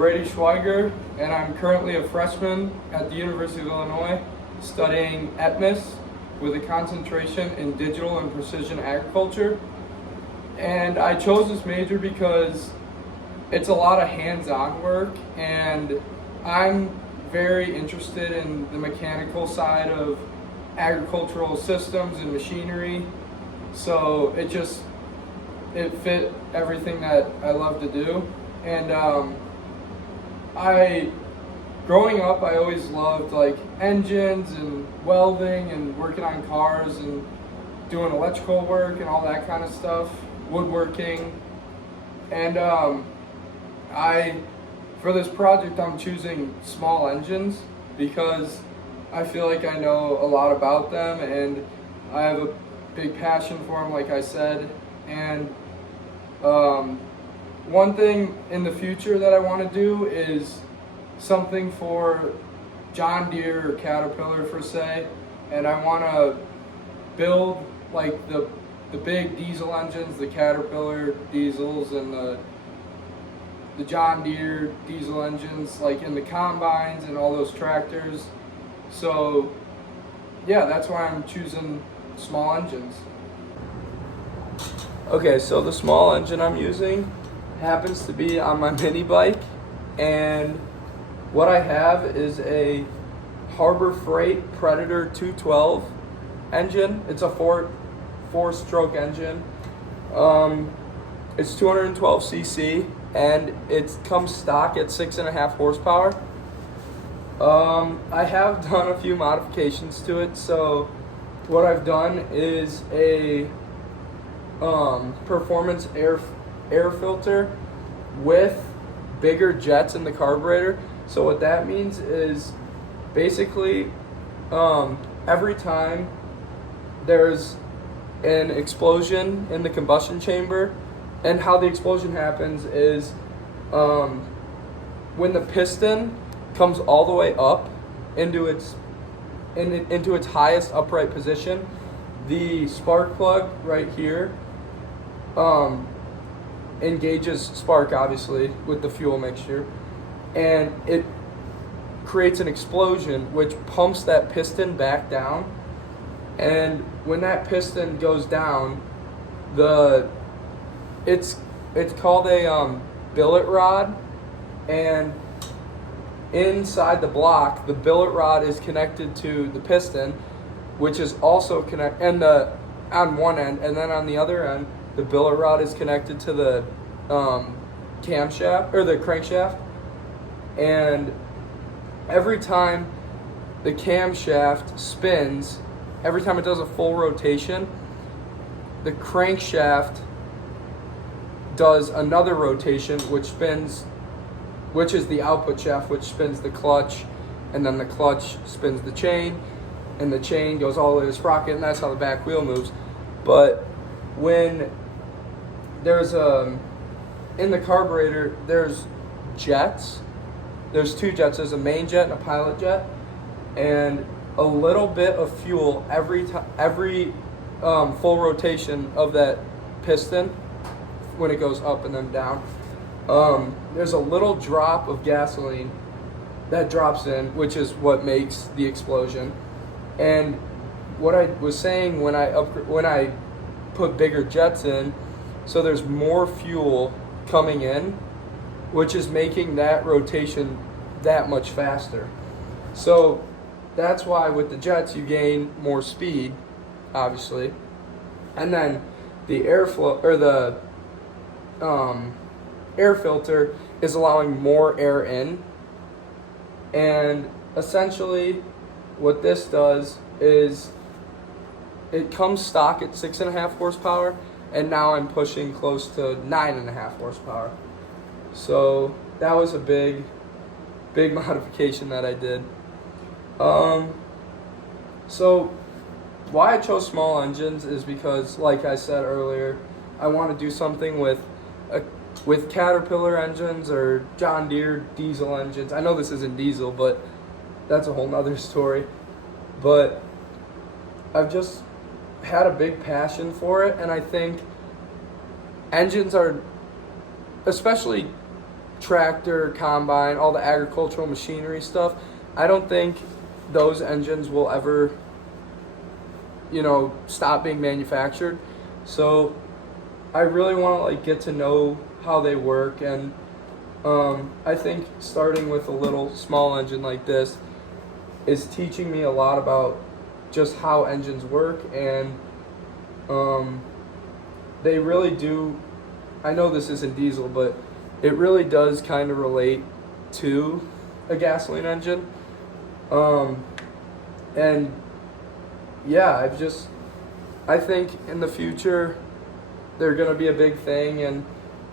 Brady Schweiger, and I'm currently a freshman at the University of Illinois studying ETMA with a concentration in digital and precision agriculture. And I chose this major because it's a lot of hands-on work, and I'm very interested in the mechanical side of agricultural systems and machinery. So it fit everything that I love to do. And growing up, I always loved like engines and welding and working on cars and doing electrical work and all that kind of stuff, woodworking. And for this project, I'm choosing small engines because I feel like I know a lot about them and I have a big passion for them, like I said. And one thing in the future that I want to do is something for John Deere or Caterpillar, for say, and I want to build like the big diesel engines, the Caterpillar diesels and the John Deere diesel engines, like in the combines and all those tractors. So yeah, that's why I'm choosing small engines. Okay, so the small engine I'm using happens to be on my mini bike, and what I have is a Harbor Freight Predator 212 engine. It's a four-stroke engine. It's 212 cc, and it comes stock at 6.5 horsepower. I have done a few modifications to it. So what I've done is a performance air filter with bigger jets in the carburetor. So what that means is basically every time there's an explosion in the combustion chamber, and how the explosion happens is when the piston comes all the way up into its highest upright position, the spark plug right here engages spark, obviously, with the fuel mixture, and it creates an explosion which pumps that piston back down. And when that piston goes down, it's called a billet rod, and inside the block, the billet rod is connected to the piston, which is also on one end, and then on the other end, the billet rod is connected to the camshaft or the crankshaft. And every time the camshaft spins, every time it does a full rotation, the crankshaft does another rotation, which is the output shaft, which spins the clutch, and then the clutch spins the chain, and the chain goes all the way to the sprocket, and that's how the back wheel moves. But when there's in the carburetor, there's jets. There's two jets. There's a main jet and a pilot jet, and a little bit of fuel every full rotation of that piston when it goes up and then down. There's a little drop of gasoline that drops in, which is what makes the explosion. And what I was saying, when I put bigger jets in, so there's more fuel coming in, which is making that rotation that much faster. So that's why with the jets you gain more speed, obviously, and then the airflow or the air filter is allowing more air in. And essentially what this does is it comes stock at 6.5 horsepower, and now I'm pushing close to 9.5 horsepower. So that was a big modification that I did. So why I chose small engines is because, like I said earlier, I want to do something with Caterpillar engines or John Deere diesel engines. I know this isn't diesel, but that's a whole nother story. But I've just had a big passion for it, and I think engines are, especially tractor, combine, all the agricultural machinery stuff, I don't think those engines will ever, stop being manufactured. So I really want to like get to know how they work, and I think starting with a little small engine like this is teaching me a lot about just how engines work, and they really do. I know this isn't diesel, but it really does kind of relate to a gasoline engine. And yeah, I think in the future they're going to be a big thing, and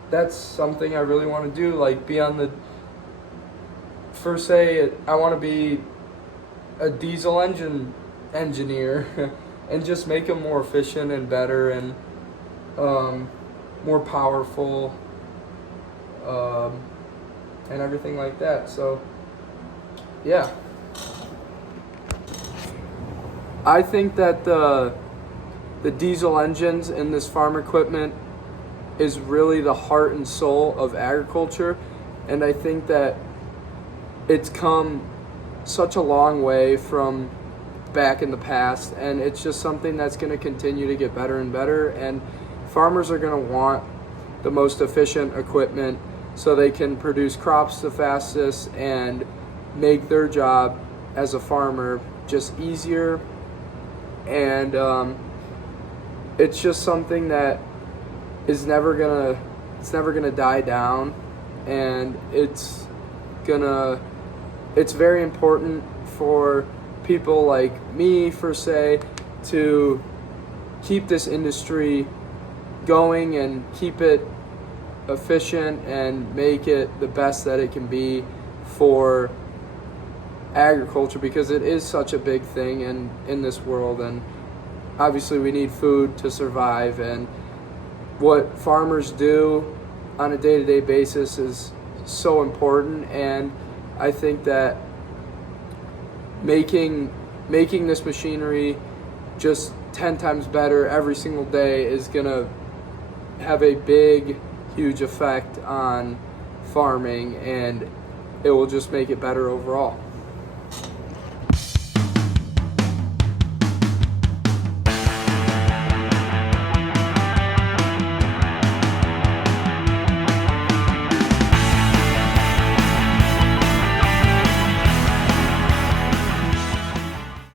that's something I really want to do, like be on I want to be a diesel engine engineer and just make them more efficient and better and more powerful and everything like that. So yeah, I think that the diesel engines in this farm equipment is really the heart and soul of agriculture, and I think that it's come such a long way from back in the past, and it's just something that's going to continue to get better and better, and farmers are going to want the most efficient equipment so they can produce crops the fastest and make their job as a farmer just easier. And it's just something that is never gonna die down, and it's very important for people like me, to keep this industry going and keep it efficient and make it the best that it can be for agriculture, because it is such a big thing in this world, and obviously we need food to survive, and what farmers do on a day-to-day basis is so important. And I think that making this machinery just 10 times better every single day is gonna have a big, huge effect on farming, and it will just make it better overall.